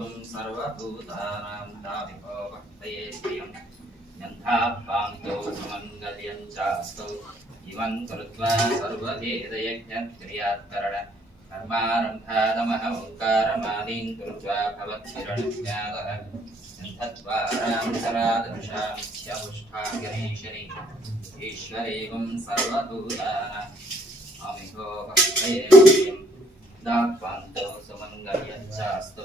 ఈశ్వరీవం సర్వభూతానాం దావికో భక్తయే ప్రియం గంధాపాంతో సుమంగళ్యం చాస్తు ఇవం కృత్వా సర్వవేదయజ్ఞక్రియాత్కరణ కర్మారంభాదమహ ఓంకారమాదీన్ కృత్వా భవత్కిరణజ్ఞాతః గంధద్వారాం సరాదృశామిత్యపుష్ఠా గణేశని ఈశ్వరేవం సర్వభూతానాం అమిహో భక్తయే ప్రియం దాత్వాంతో సుమంగళ్యచ్చాస్తు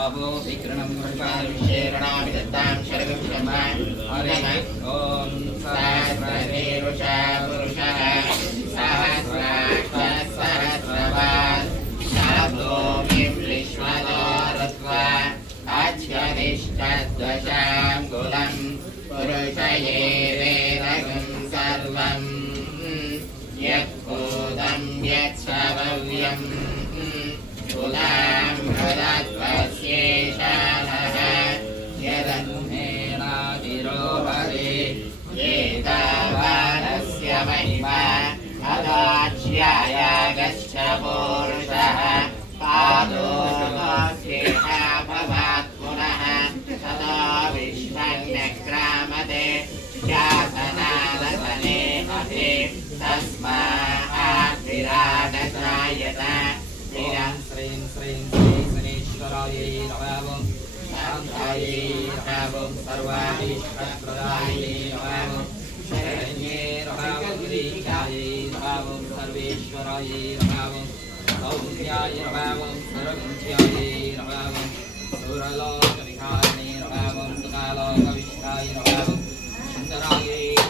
ఆభో విక్రణం ఓం సహస్రమేరుషా పురుష अस्मा आत्रिरादनायत ॐ श्रीं श्रीं श्री शनेश्वरायै नमः शान्तायै नमः सर्वाधीशप्रदायै नमः शरण्ये नमः गिरिजायै नमः सर्वेश्वरायै नमः सौख्याय नमः सर्वमुख्यायै नमः सुरलोकविहारिणे नमः सुकालोकविष्ठाय नमः सुन्दरायै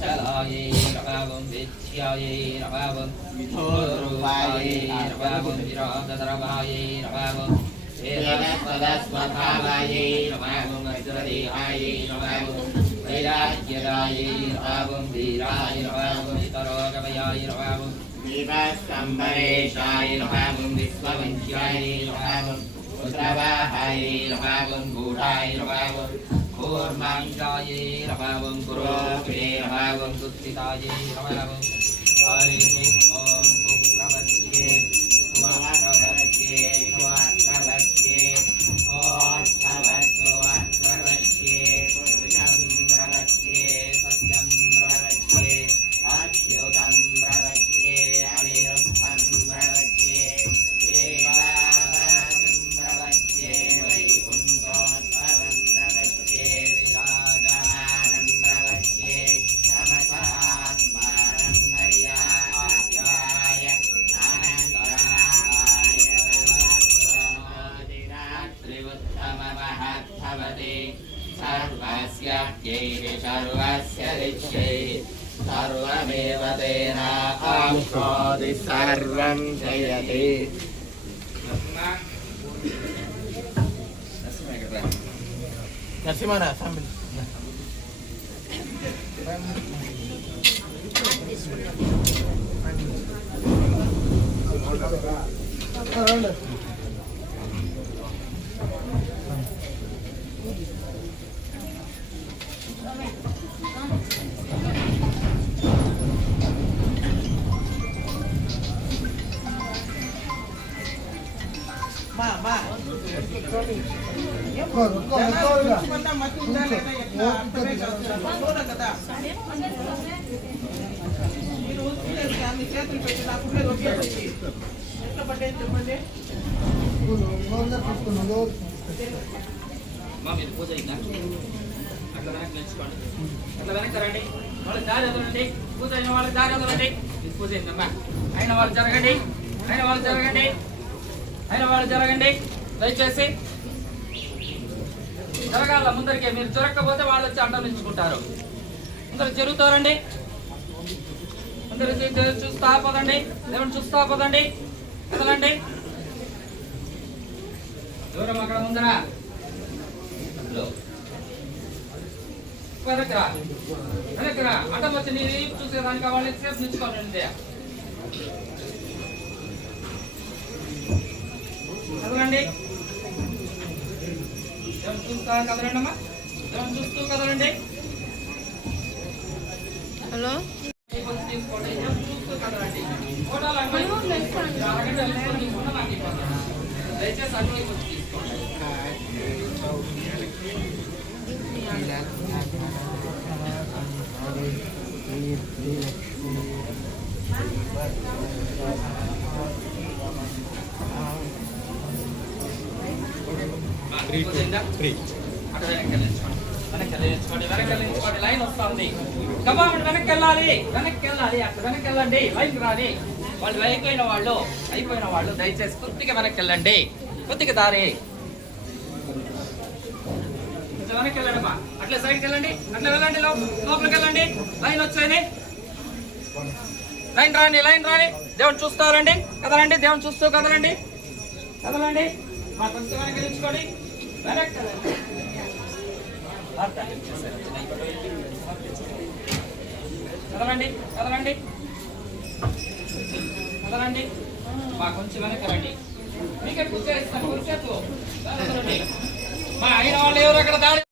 शलायै रवावं वेत्स्यायै रवावं विधोरूपायै रवावं विरादरवायै रवावं वेदस्वधावायै रवावं वज्रदेहायै रवावं वैराग्यदायै रवावं वीराय रवावं वितरोगमयाय रवावं दीपस्तम्भरेशाय रवावं विश्ववंश्याय रवावं पुत्रवाहाय रवावं गूढाय रवावं பூர்ணாங்காயை ரபாவம் குரு பிரே ரபாவம் துத்திதாயை ரபாவம் ஹரிமி ஓம் சுக்ரவத்யே சுவாகரத்யே சுவாகரத்யே भवति सर्वस्य यैः सर्वस्य ऋष्यैः सर्वमेव तेन आशोदि सर्वं जयति నరసింహన సాంబిల్ Sambil. మా మీరు పూజ అయిందా అట్లా వెనక్కి నిల్చుకోండి అట్లా వెనక్కి రండి వాళ్ళు దారి వదలండి పూజ అయిన వాళ్ళకి దారి వదలండి ఇది పూజ అయిందమ్మా అయిన వాళ్ళు జరగండి అయిన వాళ్ళు జరగండి అయిన వాళ్ళు జరగండి. దయచేసి జరగాల ముందరికి మీరు జరగకపోతే వాళ్ళు వచ్చి అడ్డం నిల్చుకుంటారు. ముందర జరుగుతారండి ముందర చూస్తా పోదండి. దేవుని చూస్తా పోదండి. కదలండి దూరం అక్కడ ముందర? దగ్గర. వెనక్రా అడ్డం వచ్చి నీ చూసేదానికి వాళ్ళని సేపు నిల్చుకోవాలండి ఎవరు చూస్తా కదలండి అమ్మా చూస్తూ కదలండి. హలో? కొంచెం తీసుకోండి. ఎవరు చూస్తూ కదలండి. ఫోటోలు అన్నీ అరగంట తీసుకొని తీసుకున్నా నాకు ఇబ్బంది. దయచేసి అన్ని తీసుకోండి. వెనక్కి టూ వెనక్కి వెళ్ళించుకోండి, వెనక్కి లైన్ వస్తుంది కమాండ్ వెనక్కి వెళ్ళాలి వెనక్కి వెళ్ళాలి అక్కడ వెనక్కి వెళ్ళండి లైన్ రాని. వాళ్ళు అయిపోయిన వాళ్ళు అయిపోయిన వాళ్ళు దయచేసి కొద్దిగా వెనక్కి వెళ్ళండి కొద్దిగా దారి. కొంచెం వెనక్కి వెళ్ళండి అట్లే అట్లా సైడ్కి వెళ్ళండి అట్లా వెళ్ళండి లోపలికి వెళ్ళండి లైన్ వచ్చేయండి లైన్ రాని లైన్ రాని. దేవుని చూస్తారండి. కదలండి. దేవుని చూస్తూ కదలండి. కదలండి. మా కొంచెం వెనక్కి నిల్చుకోండి కదలండి. వార్త. కదలండి కదలండి మా కొంచెం వెనక రండి మీకే కూర్చో ఇస్తాను కదలండి మా అయిన వాళ్ళు ఎవరు అక్కడ దాడి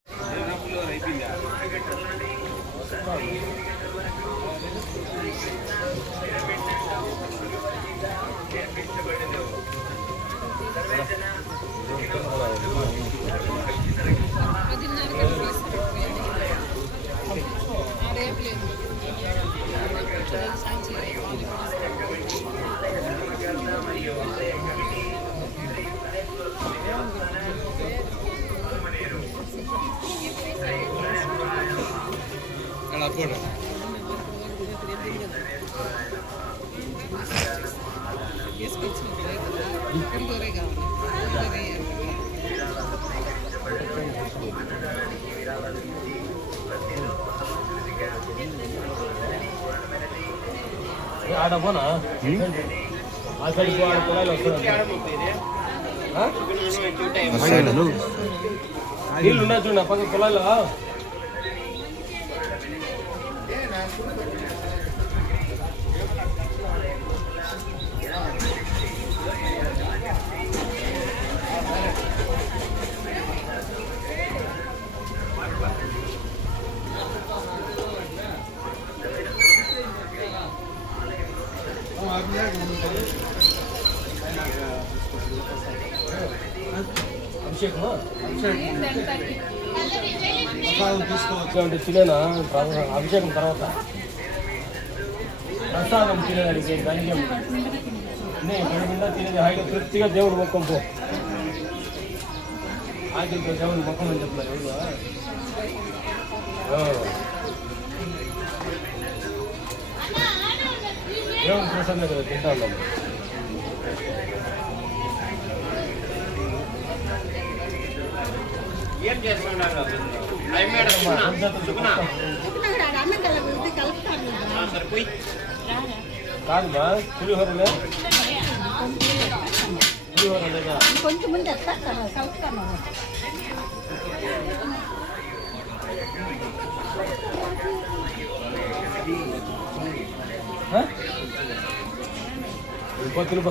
ఆడ పోనా పో ఆడ పొలాలు వస్తున్నాయి నీళ్ళు ఉన్నాయి చూడండి ఆ పక్క పొలాలు ಅಭಿಷೇಕ್ ಅಭಿಷೇಕ್ అంటే తినేనా? తర్వాత అభిషేకం తర్వాత. ప్రసాదం తినేదానికి దానికి నే కడుపుండా తినేది హాయిగా తృప్తిగా దేవుడు మొక్కం పో. ఆకితో దేవుడు మొక్కం అని చెప్తున్నారు ఎవరు? దేవుడు ప్రసాదం కదా తింటా ఉన్నాము ఏం చేస్తున్నారు టైం మేడం సుగుణ అన్నం కలుపుతుంది కలుపుతాను సరే పోయి కాదుమా పులిహోరలే పులిహోర లేదా కొంచెం ముందు ఎత్తాను కలుపుతాను ఆ? ఇంకో తిరుప